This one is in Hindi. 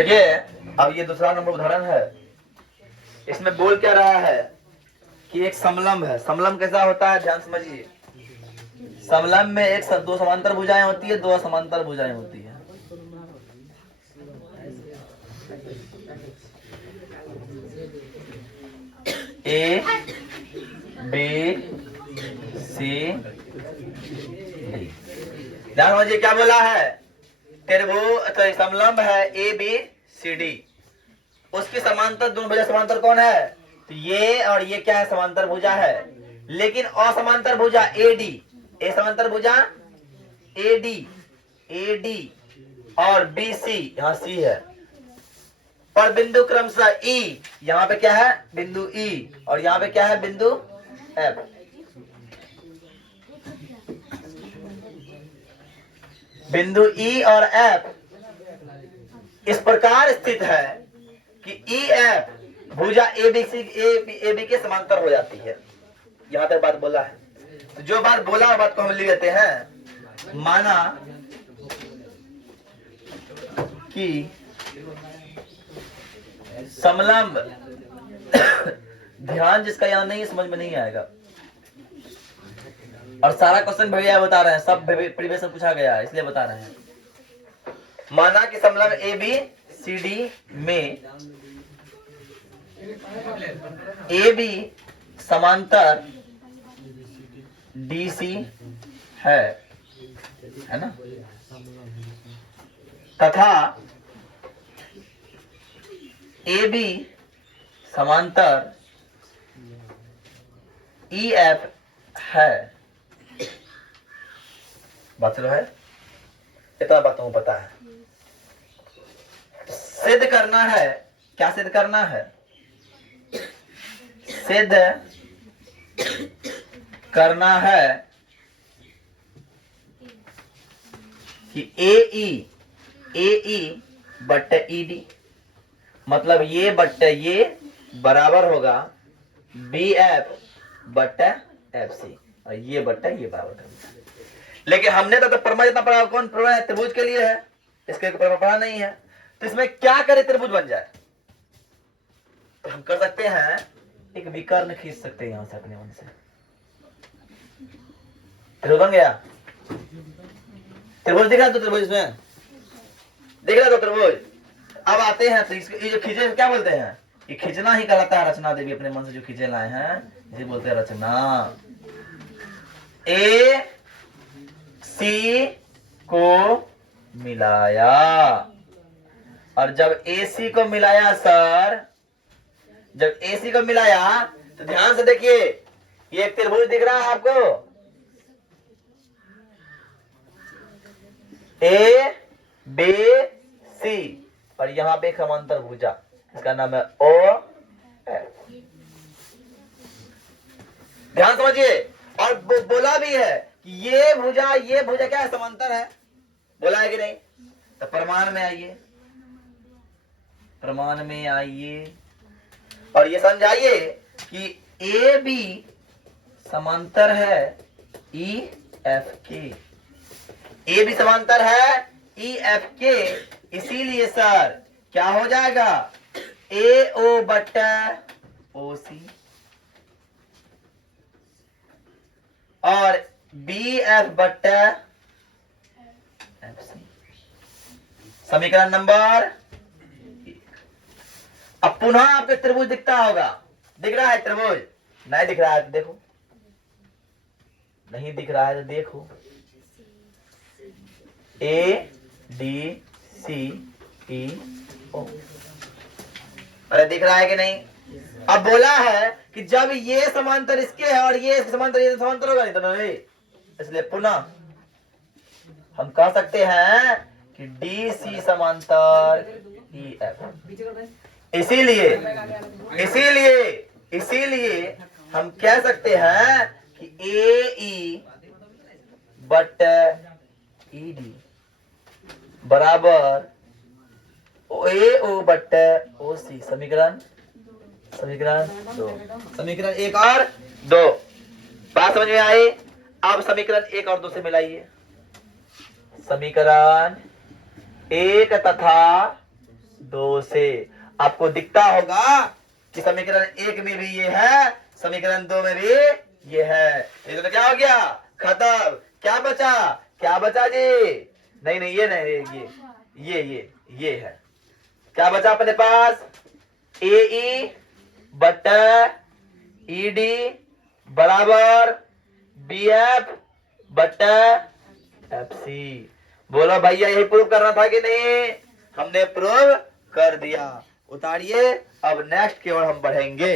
देखिए अब ये दूसरा नंबर उदाहरण है। इसमें बोल क्या रहा है कि एक समलंब है। समलंब कैसा होता है, ध्यान समझिए। समलंब में दो समांतर भुजाएं होती है, दो समांतर भुजाएं होती है। A B C D. ध्यान समझिए क्या बोला है। त्रिभुज समलंब है ए बी सी डी। उसकी समांतर दोनों भुजा समांतर कौन है, तो ये और ये क्या है, समांतर भुजा है। लेकिन असमांतर भुजा ए डी, ए समांतर भुजा ए डी और बी सी, यहाँ सी है। और बिंदु क्रमशः ई, यहाँ पे क्या है बिंदु ई, और यहाँ पे क्या है बिंदु एफ। बिंदु ई और एफ इस प्रकार स्थित है कि ई एफ भुजा ए बी के समांतर हो जाती है। यहां तक बात बोला है। तो जो बात बोला वो बात को हम लिख देते हैं। माना कि समलंब ध्यान जिसका यहां नहीं समझ में नहीं आएगा, और सारा क्वेश्चन भैया बता रहे हैं, सब प्रीवियस में पूछा गया है इसलिए बता रहे हैं। माना कि समलंब ए बी सी डी में ए बी समांतर डी सी है ना, तथा ए बी समांतर ई एफ है। बात चलो है, इतना बातों को पता है। सिद्ध करना है, क्या सिद्ध करना है, सिद्ध करना है कि ए ई बट्टे ई डी, मतलब ये बट्टे ये बराबर होगा बी एफ बट्टे एफ सी, और ये बट्टे ये बराबर होगा। लेकिन हमने तो प्रमेय जितना पढ़ा, कौन प्रमेय है, त्रिभुज के लिए है, इसके प्रमेय पढ़ा नहीं है। तो इसमें क्या करे त्रिभुज बन जाए, तो हम कर सकते हैं एक विकर्ण खींच सकते हैं यहां से अपने मन से। त्रिभुज बन गया। त्रिभुज दिख रहा है, तो त्रिभुज इसमें दिख रहा है, तो त्रिभुज। अब आते हैं तो ये जो खींचे क्या बोलते हैं, ये खींचना ही कहलाता है। रचना देवी अपने मन से जो खींचे लाए हैं इसे बोलते हैं रचना। ए सी को मिलाया, और जब AC को मिलाया सर, जब AC को मिलाया तो ध्यान से देखिए, ये एक त्रिभुज दिख रहा है आपको, ए बी सी, और यहां पे एक समांतर भुजा, इसका नाम है ओ एफ। ध्यान समझिए। और बोला भी है कि ये भुजा क्या है, समांतर है, बोला है कि नहीं। तो प्रमाण में आइए, प्रमाण में आइए और ये समझाइए कि ए बी समांतर है ई एफ के। ए बी समांतर है ई एफ के, इसीलिए सर क्या हो जाएगा, ए ओ बट्टा ओ सी और बी एफ बट्टा एफ सी। समीकरण नंबर। अब पुनः आपको त्रिभुज दिखता होगा, दिख रहा है त्रिभुज, नहीं दिख रहा है तो देखो, नहीं दिख रहा है तो देखो, ए डी सी ई ओ, अरे दिख रहा है कि नहीं। अब बोला है कि जब ये समांतर इसके है और ये समांतर ये समांतर होगा, नहीं तो नहीं, इसलिए पुनः हम कह सकते हैं कि डी सी समांतर ई एफ। इसीलिए हम कह सकते हैं कि ए ई बट ई डी बराबर ए ओ बट ओ सी। समीकरण दो, समीकरण 1 और 2 बात समझ में आई। अब समीकरण 1 और 2 से मिलाइए। समीकरण 1 तथा 2 से। आपको दिखता होगा कि समीकरण 1 में भी ये है, समीकरण 2 में भी ये है। ये तो क्या हो गया, खत्म। क्या बचा, क्या बचा जी? नहीं नहीं, ये नहीं, ये है। क्या बचा अपने पास, ए ई बटा ई डी बराबर बी एफ बटा एफ सी। बोलो भैया, यही प्रूव करना था कि नहीं? हमने प्रूव कर दिया। उतारिए, अब नेक्स्ट की ओर हम बढ़ेंगे।